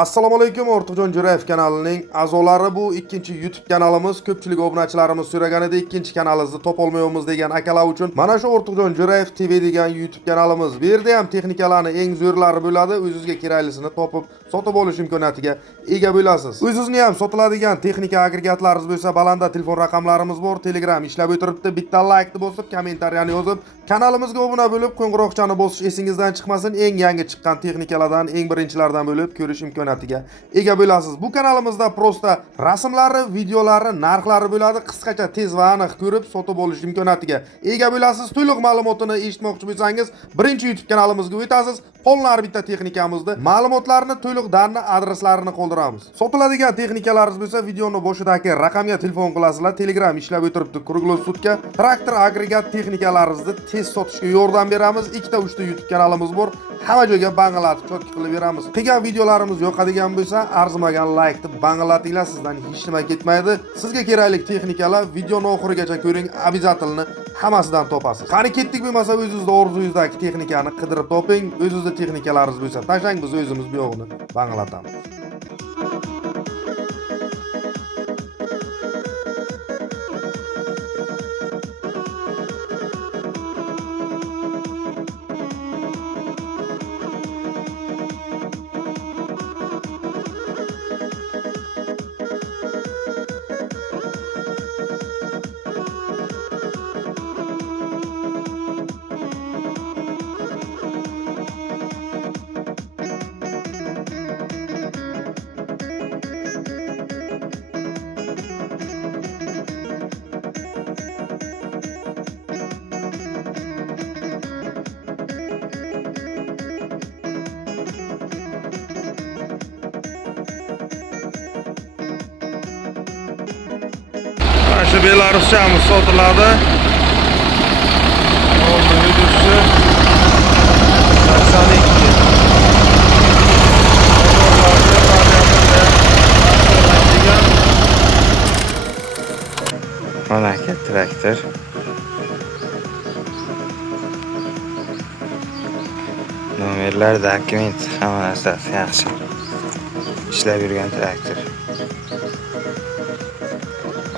Assalomu alaykum, Ortiqjon Jo'rayev kanalining a'zolari. Bu ikkinchi YouTube kanalimiz. Ko'pchilik obunachilarimiz so'raganida ikkinchi kanalimizni topolmayapmiz degan akalar uchun mana shu Ortiqjon Jo'rayev TV degan YouTube kanalimiz. Bu yerda ham texnikalarning eng zo'rlari bo'ladi. O'zingizga keraklisini topib, sotib olish imkoniyatiga ega bo'lasiz. O'zingizni ham sotiladigan texnika agregatlaringiz bo'lsa, balanda telefon raqamlarimiz bor. Telegram ishlab o'tiribdi. Bitta like bosib, kommentariyani yozib, kanalimizga obuna bo'lib, qo'ng'iroqchani bosish esingizdan chiqmasin. Eng yangi chiqqan texnikalardan, eng birinchilardan bo'lib ko'rish imkoniyatiga ega bo'lasiz. Bu kanalimizda prosta rasmlari, videolari, narxlari bo'ladi. Qisqacha tez va aniq ko'rib, sotib olish imkoniyatiga ega bo'lasiz. To'liq ma'lumotini eshitmoqchi bo'lsangiz, birinchi YouTube kanalimizga o'tasiz. Qolgan bitta texnikamizni, ma'lumotlarni, to'liq darni, adreslarini qoldiramiz. Sotiladigan texnikalaringiz bo'lsa, videoni boshidagi raqamga telefon qilasizlar. Telegram ishlab o'tiribdi. Kruglosutga traktor agregat texnikalaringizni tez sotishga yordam beramiz. 2-3 YouTube kanalimiz bor. Hamma joyga bang'alatib chotki qilib beramiz. Qilgan videolarimiz yoqadigan bo'lsa, arzimagan like deb bang'alatinglar, sizdan hech nima ketmaydi. Sizga kerakli texnikalar videoni oxirigacha ko'ring, обязательно hammasidan topasiz. Qani ketdik bo'lmasa, o'zingizda orzungizdagi texnikani qidirib toping. O'zingizda texnikalaringiz bo'lsa, tashlang, biz o'zimiz bu yog'ini bang'alatamiz. Şu Belarusçamız sotiladi. Oldu videosu 82. Mamlakat traktor. Nomerlar, dokument, hamma narsasi yaxshi. Ishlab yurgan traktor.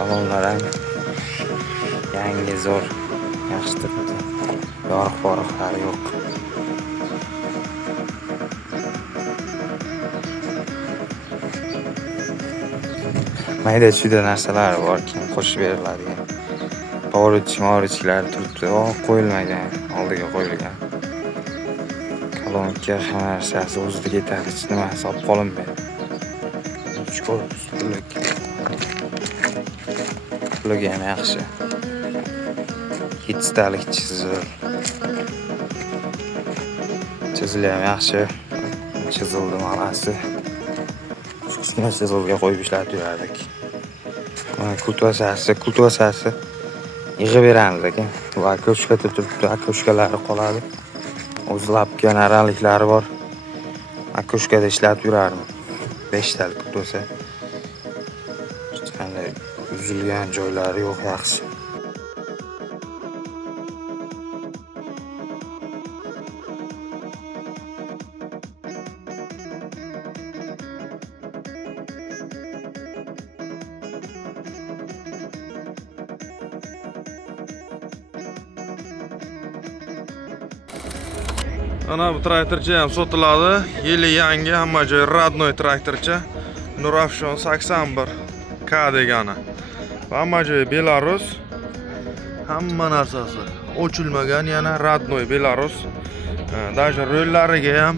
Balonlar ham yangi zo'r, yaxshi turibdi. Yoriq-poriqlari yo'q. Mayda-chuyda narsalar bor, keyin qo'shib beriladigan. Porichlar turibdi, qo'yilmagan, oldiga qo'yilgan. Kolonka hamma narsasi o'zida ketadi, hech nima hisob qolinmaydi. Puliga ham yaxshi. 7 talik chizil ham yaxshi. Chizildi manasi. Kichkina chizilga qo'yib ishlatib yurardik. Mana kultvasasi yig'ib beramiz ekan. Bu akoshkada turibdi, akoshkalari qoladi. O'zlabga naraliklari bor. Akoshkada ishlatib yurardim. 5 talik kultvasa. Qanday uzilgan joylari yo'q, yaxshi. Ana bu traktorcha ham sotiladi. Yili yangi, hamma joy родной traktorcha. Nurafshon 81 K degani. Hamma joy Belarus. Hamma narsasi ochilmagan, yana родной Belarus. Даже rollariga ham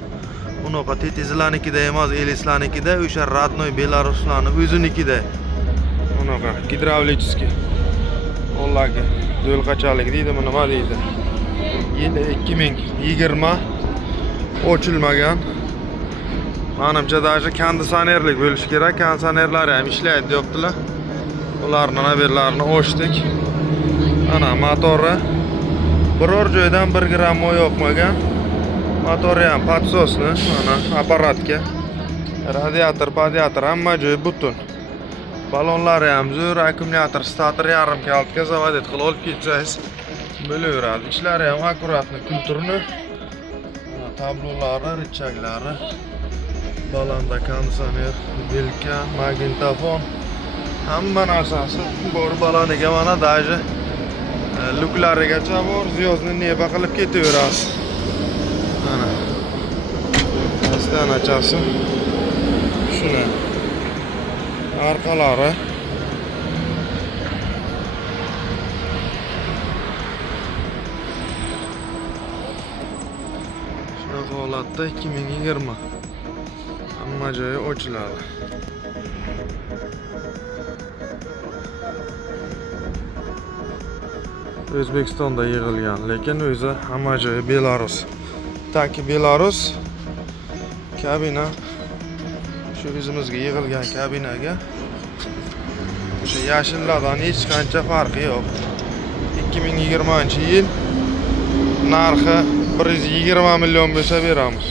unaqa tetizlarnikida emas, elislarnikida, o'sha родной Belaruslarning o'zinikida. Unaqa gidravlический. Ollagi do'lqachalik deydimi, nima deydi? Yili 2020 ochilmagan. Menimcha даже konditsionerlik bo'lishi kerak. Konditsionerlari ham ishlaydi deyaptilar. Ularning haberlarini ochdik. Ana motori biror joydan 1 gram moy yo'qmagan. Motori ham podsosni, mana apparatga. Radiator, padiator hamma joy butun. Balonlari ham zo'r, akkumulyator, stator yarim kaltga zavodat qilib olib ketsangiz bo'laveradi. Ishlari ham akkuratni, kulturni. Tablolari, richaklari Balonda konditsioner, vilka, magnitofon, hamma narsasi bor baloniga. Mana даже luklarigacha bor. Zyozni neba qilib ketaverasiz. Mana astanachasi. Shuni orqalari shunaqa holatda 2020 hamma joyi ochiladi. O'zbekistonda yig'ilgan, lekin o'zi hamma joyi Belarus. Taki Belarus kabina shu o'zimizga yig'ilgan kabinaga o'sha yashillardan hech qancha farqi yo'q. 2020-yil narxi 120 million bo'lsa beramiz.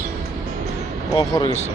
Oxirgisi